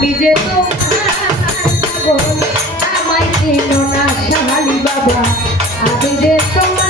আমি যে তোমার আমায় না সাহালি বাবা আমি যে তোমার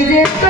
Ready, Jessica?